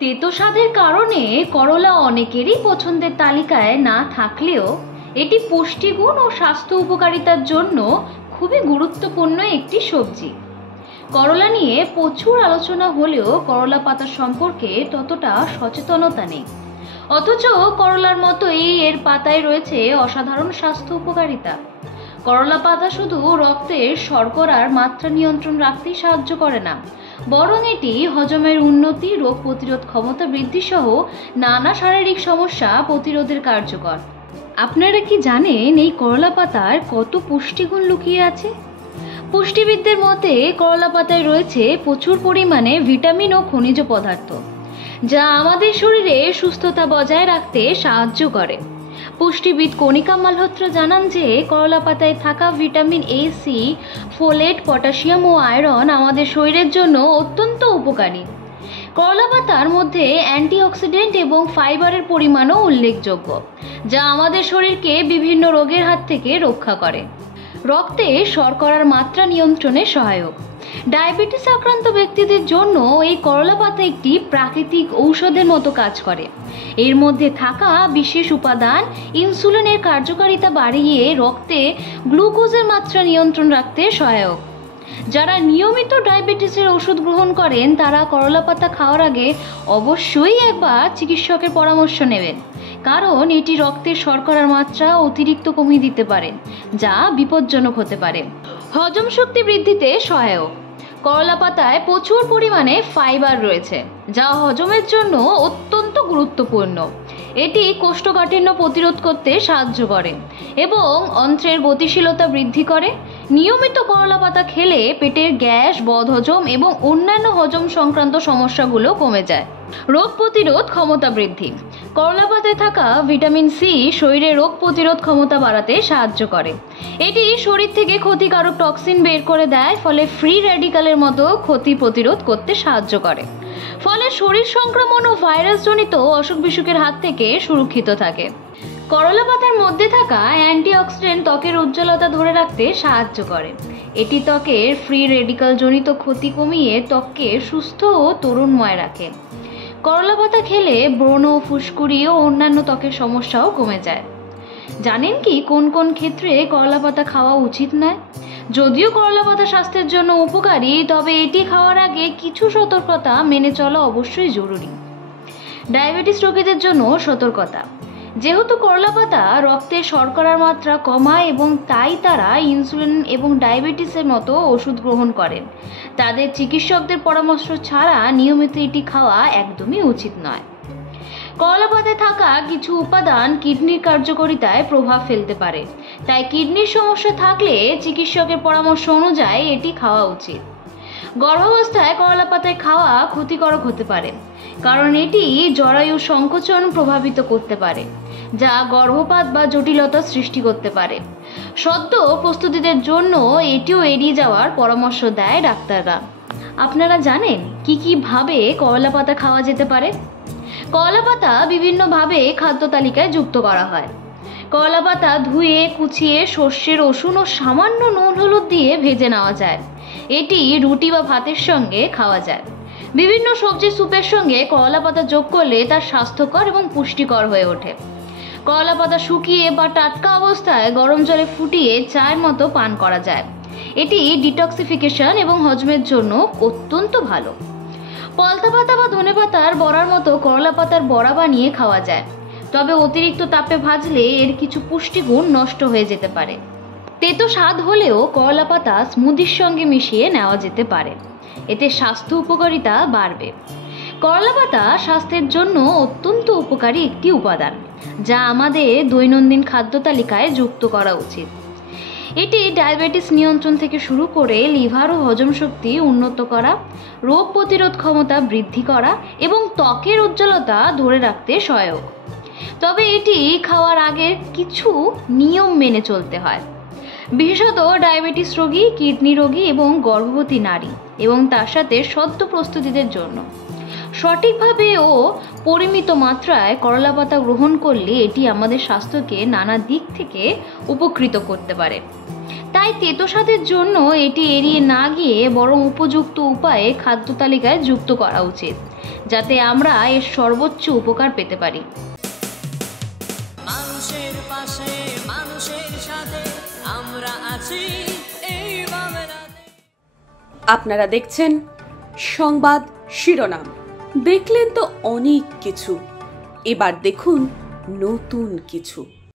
তেতো স্বাদের কারণে করলা অনেকেরই পছন্দের তালিকায় না থাকলেও এটি পুষ্টিগুণ ও স্বাস্থ্য উপকারিতার জন্য খুবই গুরুত্বপূর্ণ একটি সবজি। করলা নিয়ে প্রচুর আলোচনা হলেও করলা পাতা সম্পর্কে ততটা সচেতনতা নেই। অথচ করলার মতোই এর পাতায় রয়েছে অসাধারণ স্বাস্থ্য উপকারিতা। করলা পাতা শুধু রক্তের শর্করার মাত্রা নিয়ন্ত্রণ রাখতেই সাহায্য করে না, বরং এটি হজমের উন্নতি, রোগ প্রতিরোধ ক্ষমতা বৃদ্ধি সহ নানা শারীরিক সমস্যা প্রতিরোধের কার্যকর। আপনারা কি জানেন এই করলা পাতার কত পুষ্টিগুণ লুকিয়ে আছে? পুষ্টিবিদদের মতে করলা পাতায় রয়েছে প্রচুর পরিমাণে ভিটামিন ও খনিজ পদার্থ, যা আমাদের শরীরে সুস্থতা বজায় রাখতে সাহায্য করে। পুষ্টিবিদ কণিকা মালহোত্রা জানান যে করলা পাতায় থাকা vitamin A, C, folate, potassium ও আয়রন আমাদের শরীরের জন্য অত্যন্ত উপকারী। করলা পাতার মধ্যে অ্যান্টিঅক্সিডেন্ট এবং ফাইবারের পরিমাণও উল্লেখযোগ্য, যা আমাদের শরীরকে বিভিন্ন রোগের হাত থেকে রক্ষা করে। রক্তে শর্করার মাত্রা নিয়ন্ত্রণে সহায়ক। ডায়াবেটিস আক্রান্ত ব্যক্তিদের জন্য এই করলা পাতা একটি প্রাকৃতিক ঔষধের মতো কাজ করে। এর মধ্যে থাকা বিশেষ উপাদান ইনসুলিনের কার্যকারিতা বাড়িয়ে রক্তে গ্লুকোজের মাত্রা নিয়ন্ত্রণ রাখতে সহায়ক। যারা নিয়মিত ডায়াবেটিসের ওষুধ গ্রহণ করেন তারা করলা পাতা খাওয়ার আগে অবশ্যই একবার চিকিৎসকের পরামর্শ নেবেন, কারণ এটি রক্তের শর্করার মাত্রা অতিরিক্ত কমিয়ে দিতে পারে, যা বিপজ্জনক হতে পারে। হজম শক্তি বৃদ্ধিতে সহায়ক। করলা পাতায় প্রচুর পরিমাণে ফাইবার রয়েছে, যা হজমের জন্য অত্যন্ত গুরুত্বপূর্ণ। এটি কোষ্ঠকাঠিন্য প্রতিরোধ করতে সাহায্য করে এবং অন্ত্রের গতিশীলতা বৃদ্ধি করে। নিয়মিত করলা পাতা খেলে পেটের গ্যাস, বদহজম এবং অন্যান্য হজম সংক্রান্ত সমস্যাগুলো কমে যায়। রোগ প্রতিরোধ ক্ষমতা বৃদ্ধি। করলা পাতায় থাকা ভিটামিন সি শরীরে রোগ প্রতিরোধ ক্ষমতা বাড়াতে সাহায্য করে। এটি শরীর থেকে ক্ষতিকারক টক্সিন বের করে দেয়, ফলে ফ্রি র্যাডিক্যালের মতো ক্ষতি প্রতিরোধ করতে সাহায্য করে। ফলে শরীর সংক্রমণ ও ভাইরাসজনিত অসুখ বিসুখের হাত থেকে সুরক্ষিত থাকে। করলা পাতার মধ্যে থাকা অ্যান্টিঅক্সিডেন্ট ত্বকের উজ্জ্বলতা ধরে রাখতে সাহায্য করে। এটি ত্বকের ফ্রি রেডিক্যাল জনিত ক্ষতি কমিয়ে ত্বককে সুস্থ ও তরুণময় রাখে। করলা পাতা খেলে ব্রণ, ফুসকুড়ি ও অন্যান্য ত্বকের সমস্যাও কমে যায়। জানেন কি কোন কোন ক্ষেত্রে করলা পাতা খাওয়া উচিত নয়? যদিও করলা পাতা স্বাস্থ্যের জন্য উপকারী, তবে এটি খাওয়ার আগে কিছু সতর্কতা মেনে চলা অবশ্যই জরুরি। ডায়াবেটিস রোগীদের জন্য সতর্কতা। যেহেতু করলা পাতা রক্তে শর্করার মাত্রা কমায় এবং তাই তারা ইনসুলিন এবং ডায়াবেটিসের মতো ওষুধ গ্রহণ করেন, তাদের চিকিৎসকদের পরামর্শ ছাড়া নিয়মিত এটি খাওয়া একদমই উচিত নয়। করলা পাতায় থাকা কিছু উপাদান কিডনির কার্যকারিতায় প্রভাব ফেলতে পারে, তাই কিডনির সমস্যা থাকলে চিকিৎসকের পরামর্শ অনুযায়ী এটি খাওয়া উচিত। গর্ভাবস্থায় করলা পাতায় খাওয়া ক্ষতিকারক হতে পারে, কারণ এটি জরায়ু সংকোচন প্রভাবিত করতে পারে, যা গর্ভপাত বা জটিলতা সৃষ্টি করতে পারে। সদ্য প্রস্তুতিদের জন্য এটিও এড়িয়ে যাওয়ার পরামর্শ দেয় ডাক্তাররা। আপনারা জানেন কি ভাবে করলা পাতা খাওয়া যেতে পারে? করলা পাতা বিভিন্নভাবে খাদ্য তালিকায় যুক্ত করা হয়। করলা পাতা ধুয়ে কুচিয়ে সর্ষে, রসুন ও সামান্য নুন হলুদ দিয়ে ভেজে নেওয়া যায়। এটি রুটি বা ভাতের সঙ্গে খাওয়া যায়। বিভিন্ন সবজির স্যুপের সঙ্গে করলা পাতা যোগ করলে তা স্বাস্থ্যকর এবং পুষ্টিকর হয়ে ওঠে। করলা পাতা শুকিয়ে বা টাটকা অবস্থায় গরম জলে ফুটিয়ে চায়ের মতো পান করা যায়। এটি ডিটক্সিফিকেশন এবং হজমের জন্য অত্যন্ত ভালো। পলতা পাতা বা ধনে পাতার বড়ার মতো করলা পাতার বড়া বানিয়ে খাওয়া যায়, তবে অতিরিক্ত তাপে ভাজলে এর কিছু পুষ্টিগুণ নষ্ট হয়ে যেতে পারে। তেতো স্বাদ হলেও করলা পাতা স্মুদির সঙ্গে মিশিয়ে নেওয়া যেতে পারে, এতে স্বাস্থ্য উপকারিতা বাড়বে। করলা পাতা স্বাস্থ্যের জন্য অত্যন্ত উপকারী একটি উপাদান, যা আমাদের দৈনন্দিন খাদ্য তালিকায় যুক্ত করা উচিত। এটি ডায়াবেটিস নিয়ন্ত্রণ থেকে শুরু করে লিভার ও হজম শক্তি উন্নত করা, রোগ প্রতিরোধ ক্ষমতা বৃদ্ধি করা এবং ত্বকের উজ্জ্বলতা ধরে রাখতে সহায়ক। তবে এটি খাওয়ার আগে কিছু নিয়ম মেনে চলতে হয়, বিশেষত ডায়াবেটিস রোগী, কিডনি রোগী এবং গর্ভবতী নারী এবং তার সাথে সদ্য প্রস্তুতিদের জন্য। সঠিকভাবে ও পরিমিত মাত্রায় করলা পাতা গ্রহণ করলে এটি আমাদের স্বাস্থ্যকে নানা দিক থেকে উপকৃত করতে পারে। তাই তেতো স্বাদের জন্য এটি এড়িয়ে না গিয়ে বরং উপযুক্ত উপায়ে খাদ্য তালিকায় যুক্ত করা উচিত, যাতে আমরা এর সর্বোচ্চ উপকার পেতে পারি। মানুষের পাশে, মানুষের সাথে আমরা আছি এই বাংলাতে। আপনারা দেখছেন সংবাদ শিরোনাম। দেখলেন তো অনেক কিছু, এবার দেখুন নতুন কিছু।